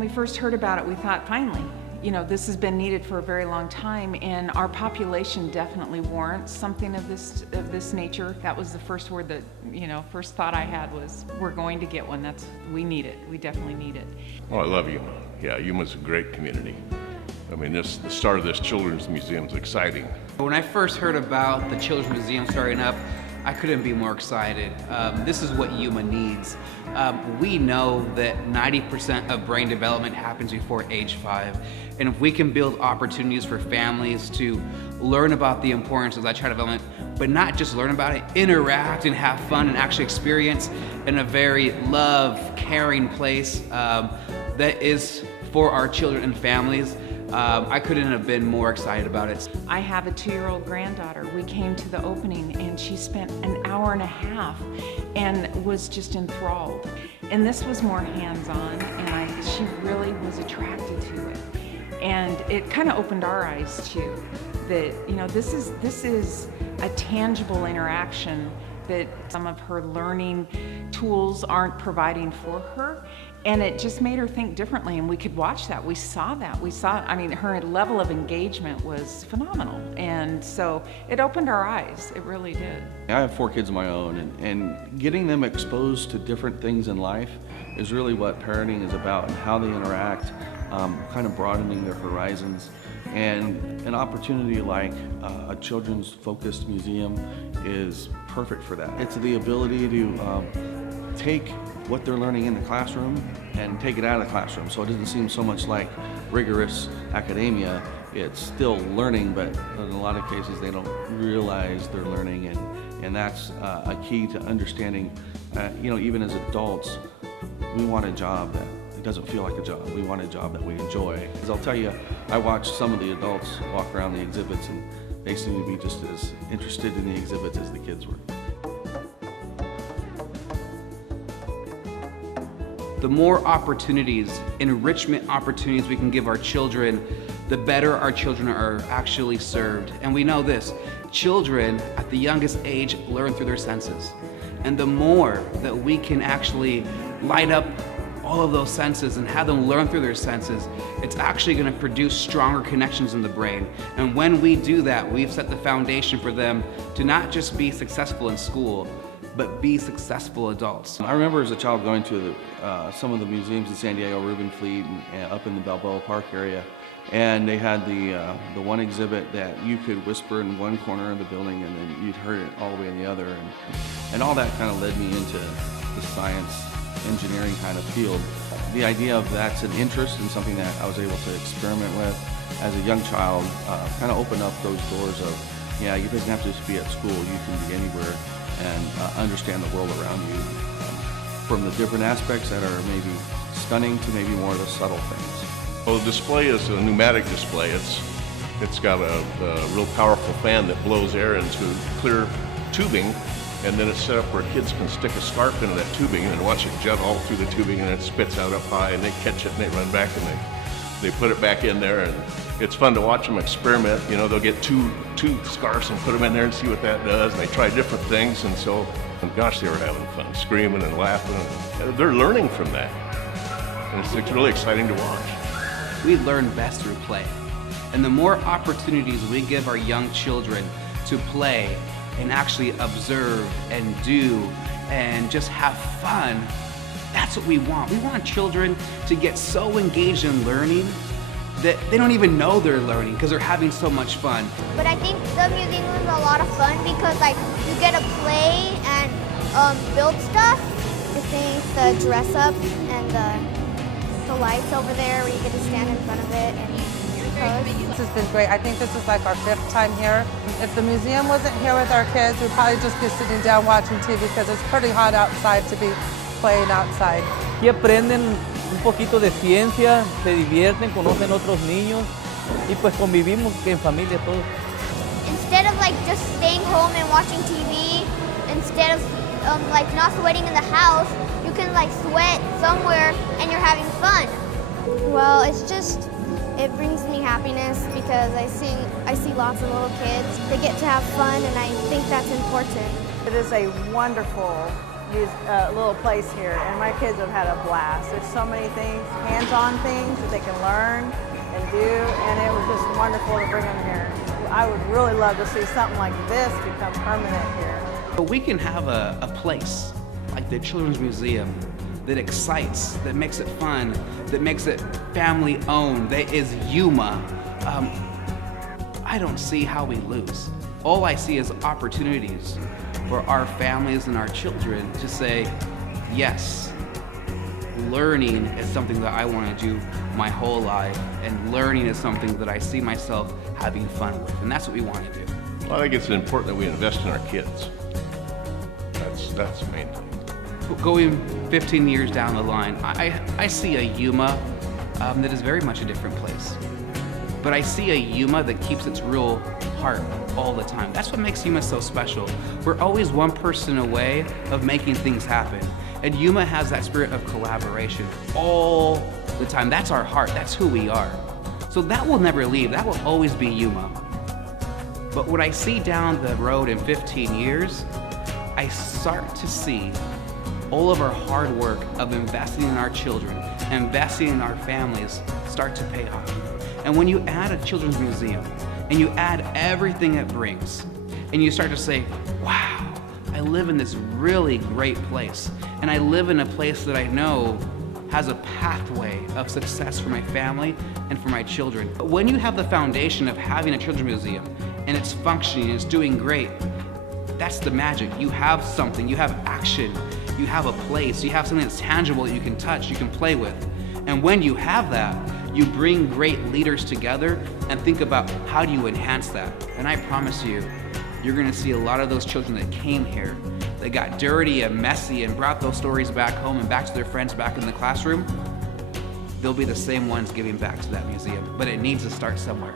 we first heard about it, we thought, finally, you know, this has been needed for a very long time, and our population definitely warrants something of this nature. That was the first word that, you know, first thought I had was, we're going to get one. We need it. We definitely need it. Oh, I love Yuma. Yeah, Yuma's a great community. I mean, the start of this children's museum is exciting. When I first heard about the Children's Museum starting up, I couldn't be more excited. This is what Yuma needs. We know that 90% of brain development happens before age 5. And if we can build opportunities for families to learn about the importance of that child development, but not just learn about it, interact and have fun and actually experience in a very caring place that is for our children and families, I couldn't have been more excited about it. I have a 2-year-old granddaughter. We came to the opening and she spent an hour and a half and was just enthralled. And this was more hands-on, and she really was attracted to it. And it kind of opened our eyes too, that, you know, this is a tangible interaction that some of her learning tools aren't providing for her. And it just made her think differently, and we could watch that. We saw that. I mean, her level of engagement was phenomenal. And so it opened our eyes. It really did. I have 4 kids of my own, and getting them exposed to different things in life is really what parenting is about, and how they interact, kind of broadening their horizons. And an opportunity like a children's focused museum is perfect for that. It's the ability to take what they're learning in the classroom and take it out of the classroom, so it doesn't seem so much like rigorous academia. It's still learning, but in a lot of cases they don't realize they're learning, and that's a key to understanding. You know, even as adults, we want a job that it doesn't feel like a job. We want a job that we enjoy. As I'll tell you, I watched some of the adults walk around the exhibits, and they seem to be just as interested in the exhibits as the kids were. The more opportunities, enrichment opportunities we can give our children, the better our children are actually served. And we know this, children at the youngest age learn through their senses. And the more that we can actually light up all of those senses and have them learn through their senses, it's actually going to produce stronger connections in the brain. And when we do that, we've set the foundation for them to not just be successful in school, but be successful adults. I remember as a child going to some of the museums in San Diego, Reuben Fleet, and up in the Balboa Park area, and they had the one exhibit that you could whisper in one corner of the building and then you'd heard it all the way in the other, and all that kind of led me into the science, engineering kind of field. The idea of that's an interest and something that I was able to experiment with as a young child kind of opened up those doors of, yeah, you doesn't have to just be at school, you can be anywhere and understand the world around you, from the different aspects that are maybe stunning to maybe more of the subtle things. Well, the display is a pneumatic display. It's got a real powerful fan that blows air into clear tubing, and then it's set up where kids can stick a scarf into that tubing and watch it jet all through the tubing, and it spits out up high, and they catch it and they run back and they put it back in there, and it's fun to watch them experiment. You know, they'll get two scarves and put them in there and see what that does, and they try different things, and so, and gosh, they were having fun, screaming and laughing, and they're learning from that, and it's really exciting to watch. We learn best through play, and the more opportunities we give our young children to play and actually observe and do and just have fun, that's what we want. We want children to get so engaged in learning that they don't even know they're learning because they're having so much fun. But I think the museum is a lot of fun because like you get to play and build stuff. The things, the dress up and the lights over there where you get to stand in front of it and pose. This has been great. I think this is like our 5th time here. If the museum wasn't here with our kids, we'd probably just be sitting down watching TV because it's pretty hot outside to be playing outside. Aquí aprenden un poquito de ciencia, se divierten, conocen otros niños y pues convivimos en familia todos. Instead of like just staying home and watching TV, instead of like not sweating in the house, you can like sweat somewhere and you're having fun. Well, it brings me happiness because I see lots of little kids. They get to have fun and I think that's important. It is a wonderful little place here, and my kids have had a blast. There's so many things, hands-on things that they can learn and do, and it was just wonderful to bring them here. I would really love to see something like this become permanent here. But we can have a place like the Children's Museum that excites, that makes it fun, that makes it family-owned, that is Yuma. I don't see how we lose. All I see is opportunities for our families and our children to say, yes, learning is something that I want to do my whole life, and learning is something that I see myself having fun with, and that's what we want to do. Well, I think it's important that we invest in our kids. That's the main thing. Going 15 years down the line, I see a Yuma that is very much a different place. But I see a Yuma that keeps its real heart all the time. That's what makes Yuma so special. We're always one person away of making things happen. And Yuma has that spirit of collaboration all the time. That's our heart, that's who we are. So that will never leave, that will always be Yuma. But what I see down the road in 15 years, I start to see all of our hard work of investing in our children, investing in our families start to pay off. And when you add a children's museum, and you add everything it brings, and you start to say, wow, I live in this really great place, and I live in a place that I know has a pathway of success for my family and for my children. But when you have the foundation of having a children's museum, and it's functioning, and it's doing great, that's the magic. You have something, you have action, you have a place, you have something that's tangible that you can touch, you can play with. And when you have that, you bring great leaders together and think about how do you enhance that. And I promise you, you're gonna see a lot of those children that came here, that got dirty and messy and brought those stories back home and back to their friends back in the classroom. They'll be the same ones giving back to that museum, but it needs to start somewhere.